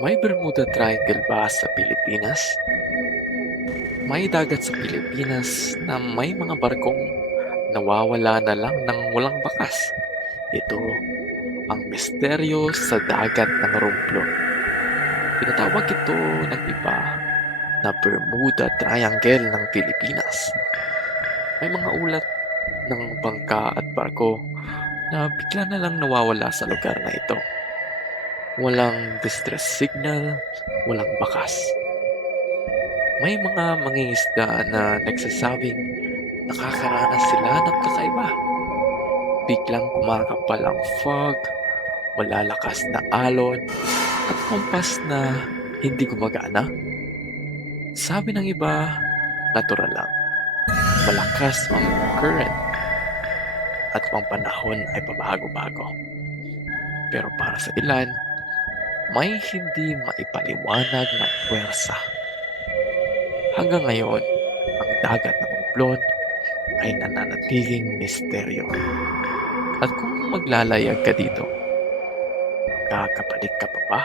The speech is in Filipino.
May Bermuda Triangle ba sa Pilipinas? May dagat sa Pilipinas na may mga barkong nawawala na lang ng walang bakas. Ito ang misteryo sa dagat ng Romblon. Tinatawag ito ng iba na Bermuda Triangle ng Pilipinas. May mga ulat ng bangka at barko na bigla na lang nawawala sa lugar na ito. Walang distress signal, walang bakas. May mga mangingisda na nagsasabing nakakaranas sila ng kakaiba. Biglang kumakapal ang fog, malalakas na alon, at kompas na hindi gumagana. Sabi ng iba, natural lang. Malakas ang current at ang panahon ay pabago-bago. Pero para sa ilan, may hindi maipaliwanag na puwersa. Hanggang ngayon, ang dagat ng Romblon ay nananatiling misteryo. At kung maglalayag ka dito, kakabalik ka pa ba?